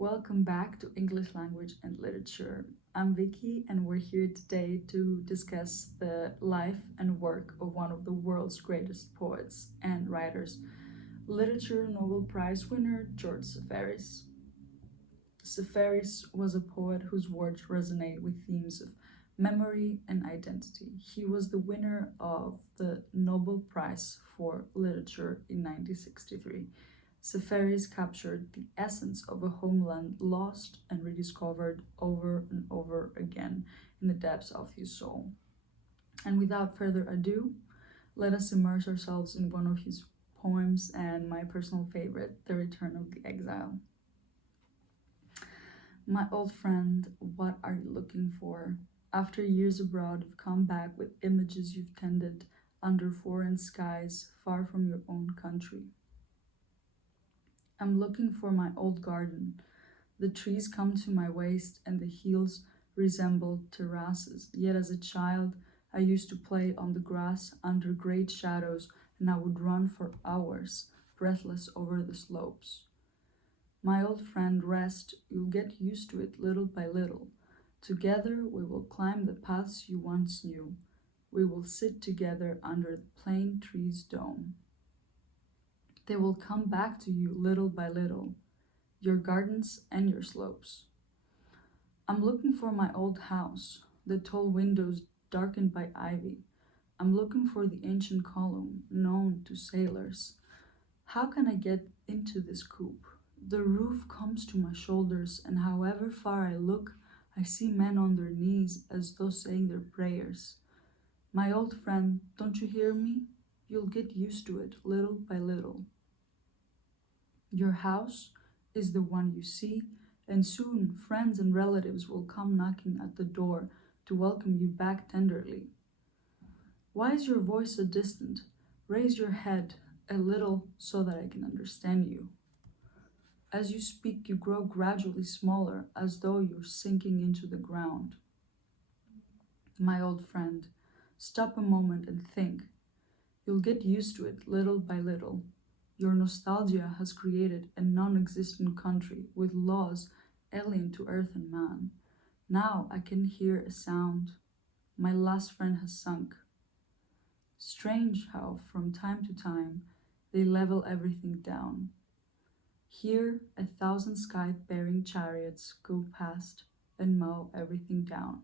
Welcome back to English Language and Literature. I'm Vicky, and we're here today to discuss the life and work of one of the world's greatest poets and writers, literature Nobel Prize winner George Seferis. Seferis was a poet whose words resonate with themes of memory and identity. He was the winner of the Nobel Prize for Literature in 1963. Seferis captured the essence of a homeland lost and rediscovered over and over again in the depths of his soul. And without further ado, let us immerse ourselves in one of his poems and my personal favorite, The Return of the Exile. My old friend, what are you looking for? After years abroad, you've come back with images you've tended under foreign skies, far from your own country. I'm looking for my old garden. The trees come to my waist and the hills resemble terraces. Yet as a child, I used to play on the grass under great shadows, and I would run for hours, breathless over the slopes. My old friend, rest, you'll get used to it little by little. Together we will climb the paths you once knew. We will sit together under the plane tree's dome. They will come back to you little by little, your gardens and your slopes. I'm looking for my old house, the tall windows darkened by ivy. I'm looking for the ancient column known to sailors. How can I get into this coop? The roof comes to my shoulders, and however far I look, I see men on their knees as though saying their prayers. My old friend, don't you hear me? You'll get used to it little by little. Your house is the one you see, and soon friends and relatives will come knocking at the door to welcome you back tenderly. Why is your voice so distant? Raise your head a little so that I can understand you. As you speak, you grow gradually smaller, as though you're sinking into the ground. My old friend, stop a moment and think. You'll get used to it little by little. Your nostalgia has created a non-existent country with laws alien to earth and man. Now I can hear a sound. My last friend has sunk. Strange how, from time to time, they level everything down. Here, 1,000 sky-bearing chariots go past and mow everything down.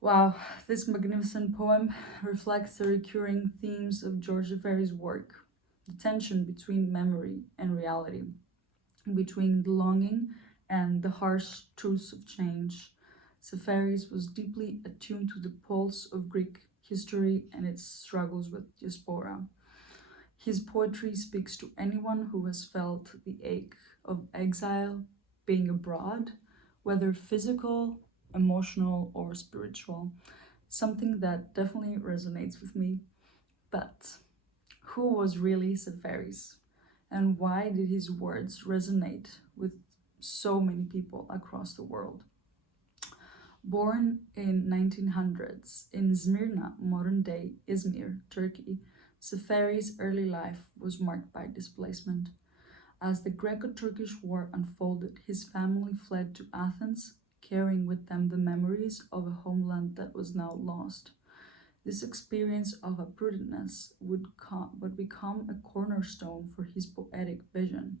Wow, this magnificent poem reflects the recurring themes of George Seferis' work. The tension between memory and reality, between the longing and the harsh truths of change. Seferis was deeply attuned to the pulse of Greek history and its struggles with diaspora. His poetry speaks to anyone who has felt the ache of exile, being abroad, whether physical, emotional, or spiritual, something that definitely resonates with me. But who was really Seferis, and why did his words resonate with so many people across the world? Born in 1900s in Smyrna, modern-day Izmir, Turkey, Seferis' early life was marked by displacement. As the Greco-Turkish War unfolded, his family fled to Athens, carrying with them the memories of a homeland that was now lost. This experience of uprootedness would become a cornerstone for his poetic vision.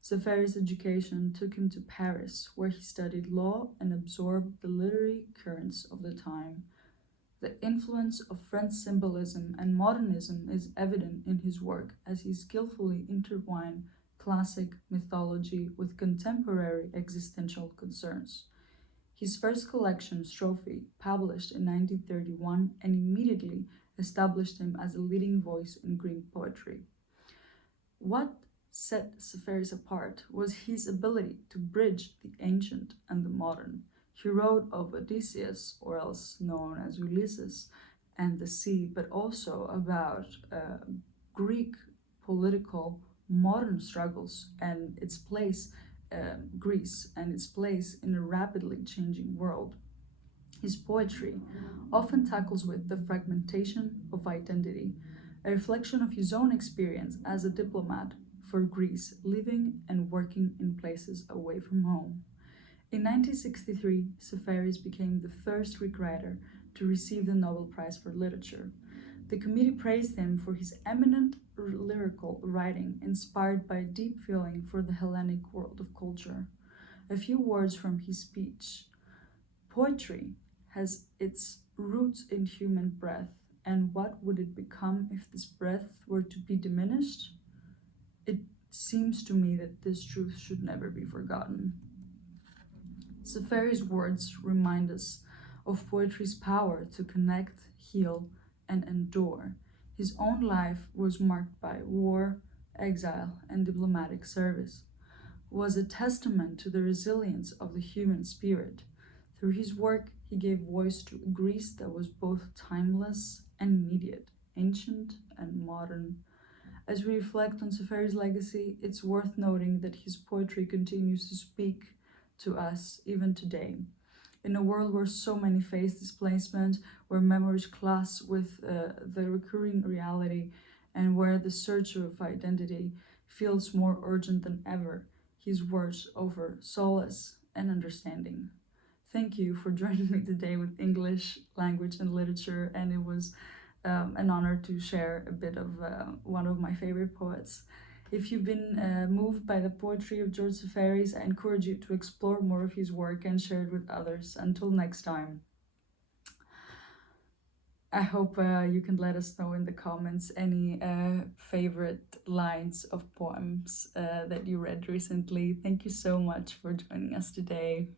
Seferis' education took him to Paris, where he studied law and absorbed the literary currents of the time. The influence of French symbolism and modernism is evident in his work as he skillfully intertwined classic mythology with contemporary existential concerns. His first collection, Strophe, published in 1931, and immediately established him as a leading voice in Greek poetry. What set Seferis apart was his ability to bridge the ancient and the modern. He wrote of Odysseus, or else known as Ulysses, and the sea, but also about Greek political modern struggles and its place, Greece, and its place in a rapidly changing world. His poetry often tackles with the fragmentation of identity, a reflection of his own experience as a diplomat for Greece, living and working in places away from home. In 1963, Seferis became the first Greek writer to receive the Nobel Prize for Literature. The committee praised him for his eminent lyrical writing, inspired by a deep feeling for the Hellenic world of culture. A few words from his speech. Poetry has its roots in human breath, and what would it become if this breath were to be diminished? It seems to me that this truth should never be forgotten. Seferis' words remind us of poetry's power to connect, heal, and endure. His own life was marked by war, exile, and diplomatic service. Was a testament to the resilience of the human spirit. Through his work, he gave voice to a Greece that was both timeless and immediate, ancient and modern. As we reflect on Seferis' legacy, it's worth noting that his poetry continues to speak to us even today. In a world where so many face displacement, where memories clash with the recurring reality, and where the search of identity feels more urgent than ever, his words offer solace and understanding. Thank you for joining me today with English, language, and literature, and it was an honor to share a bit of one of my favorite poets. If you've been moved by the poetry of George Seferis, I encourage you to explore more of his work and share it with others. Until next time. I hope you can let us know in the comments any favorite lines of poems that you read recently. Thank you so much for joining us today.